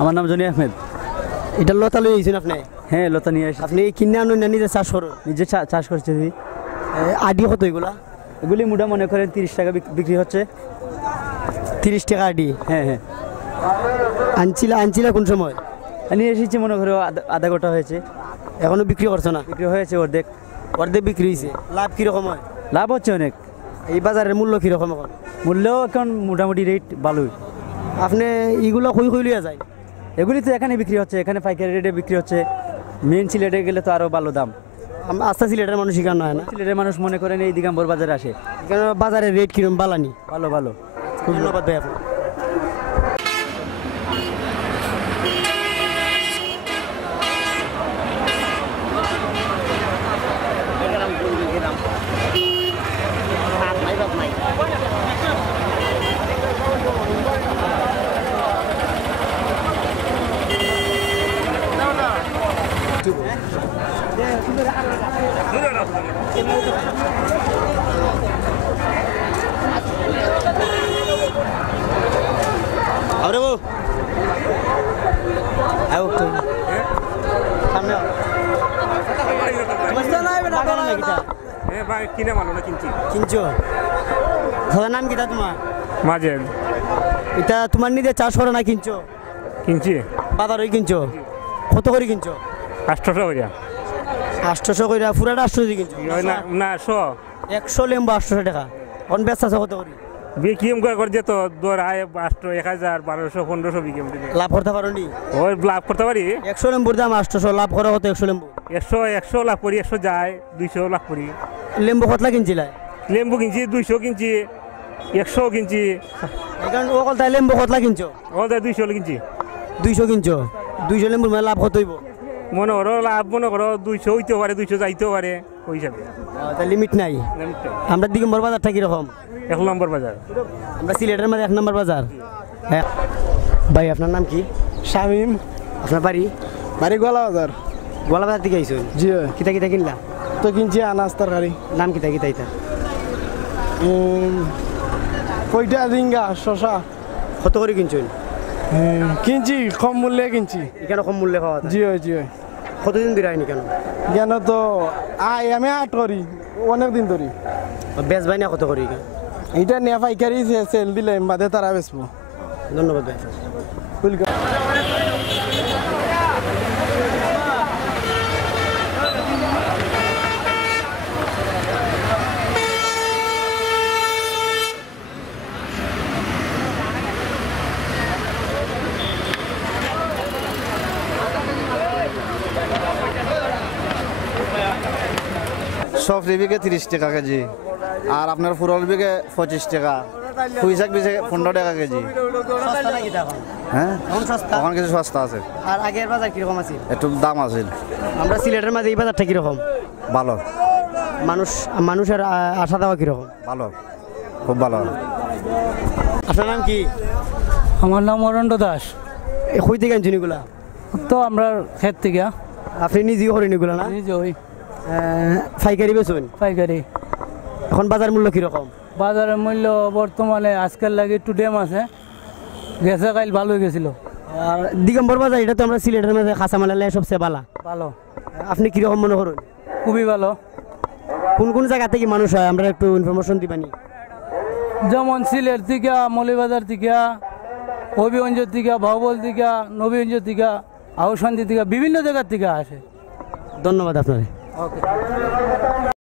আমার নাম জনি আহমেদ। এটা লতা লই আইছেন আপনি? হ্যাঁ, লতা নিয়ে আসি। আপনি কিনে আনুন না নিজে চাষ করুন? নিজে চাষ করছি। আডি কত এগুলা? এগুলি মোটা মনে করেন 30 টাকা বিক্রি হচ্ছে। 30 টাকা আডি? হ্যাঁ হ্যাঁ। আনছিলা কোন সময়? নিয়ে এসেছি মনে করো আধা গোটা হয়েছে। এখনো বিক্রি করছো না? বিক্রি হয়েছে অর্ধেক। অর্ধেক বিক্রি হয়েছে। লাভ কিরকম হয়? লাভ হচ্ছে অনেক। এই বাজারের মূল্য কিরকম এখন? মূল্য এখন মোটামুটি রেট ভালোই। আপনি এইগুলো কই লিয়া যায়? এগুলি তো এখানে বিক্রি হচ্ছে, এখানে পাইকারি রেটে বিক্রি হচ্ছে। মেন সিলেটে গেলে তো আরও ভালো দাম। আস্তে সিলেটের মানুষ এখানে হয় না? সিলেটের মানুষ মনে করেন এই দিগম্বর বাজারে আসে। এখানে বাজারের রেট কিরকম? বালানি? ভালো ভালো। ধন্যবাদ ভাই আপনি। আরে বউ আও তো সামনে ভাই কিনে মানো না কিনছো? দাদার নাম কিটা তোমার? মাজেদ। এটা তোমার নিজে চাষ করো না কিনছো? কিনছি। বাজারে কিনছো? কত করে কিনছো? 800 কইরা। 800 কইরা? পুরাটা 800 কিনছো? না না 100 লেম্বু 800 টাকা। কোন বেচা কত করে? বিকিম করে যে তো দর আয় 800 1000 1200 1500 বিকিম দিবে। লাভ করতে পারো নি? ওই লাভ করতে পারি। 100 লেম্বুর দাম 800, লাভ করা কত 100 লেম্বু? 100 লাভ করি, 100 যায় 200 লাভ করি। লেম্বু কতলা কিনছিলা? লেম্বু কিনছি 200 কিনছি, 100 কিনছি। এখন ও কলতা লেম্বু কতলা কিনছো? ওই 200 কিনছি। 200 কিনছো? 200 লেম্বুর মানে লাভ কত হইব? মনে করো লাভ মনে করো 200 হইতে পারে, 200 যাইতেও পারে, ওই হিসাবে। তা লিমিট নাই? আমরা দিগম্বর বাজারটা কিরকম? 1 নম্বর বাজার। আমরা সিলেটের মধ্যে 1 নম্বর বাজার। হ্যাঁ ভাই, আপনার নাম কি? শামিম। আপনার বাড়ি? বাড়ি গোলা বাজার। গোলা বাজার থেকে আইসুন? জি। কিতা কিতা কিনলা? তো কিনছি আনাজ তরকারি। নাম কিতা কিতা ইতা? কইটা রিঙ্গা শশা। কত করে কিনছেন? কিনছি কম মূল্যে কিনছি। এখানে কম মূল্যে পাওয়া যায়? জি জি। কতদিন ধরে আইনি কেন? কেন তো আমি 8 করি অনেক দিন ধরি। বেচ ভাই না কত করি? এটা নিয়ে পাইকারি সেল দিলে বাদে তারা বেচবো। ধন্যবাদ ভাই। সবজি বিঘে 30 টাকা কেজি, আর আপনার ফুরল বিঘে 25 টাকা, পুঁইশাক বিঘে 15 টাকা কেজি। হ্যাঁ, এখন কিছু সস্তা আছে। আর আগের বাজার কিরকম আছে? একটু দাম আছে। আমরা সিলেটের মাঝে এই বাজারটা কিরকম? ভালো। মানুষের আসা দেওয়া কিরকম? ভালো, খুব ভালো। আপনার নাম কি? আমার নাম অরণ্য দাস। কই থেকে আনছেন এগুলা? তো আমরা ক্ষেত থেকে। আপনি নিজেই করেন এগুলা না? নিজে ওই পাইকারি বেচুন? পাইকারি। এখন বাজার মূল্য কিরকম? বাজারের মূল্য বর্তমানে আজকাল লাগে একটু ড্যাম আছে, গেছে কাল ভালো হয়ে গেছিল। আর দিগম্বর বাজার এটা তো আমরা সিলেটের মধ্যে কাঁচামালের সবচেয়ে ভালো। ভালো। আপনি কিরকম মনে করুন? খুবই ভালো। কোন কোন জায়গা থেকে মানুষ হয় আমরা একটু ইনফরমেশন দিবানি? যেমন সিলেট থেকে, মৌলভীবাজার থেকে, হবিগঞ্জ থেকে, বাহুবল থেকে, নবীগঞ্জ থেকে, আহসান্দি থেকে, বিভিন্ন জায়গার থেকে আসে। ধন্যবাদ আপনার। ওকে।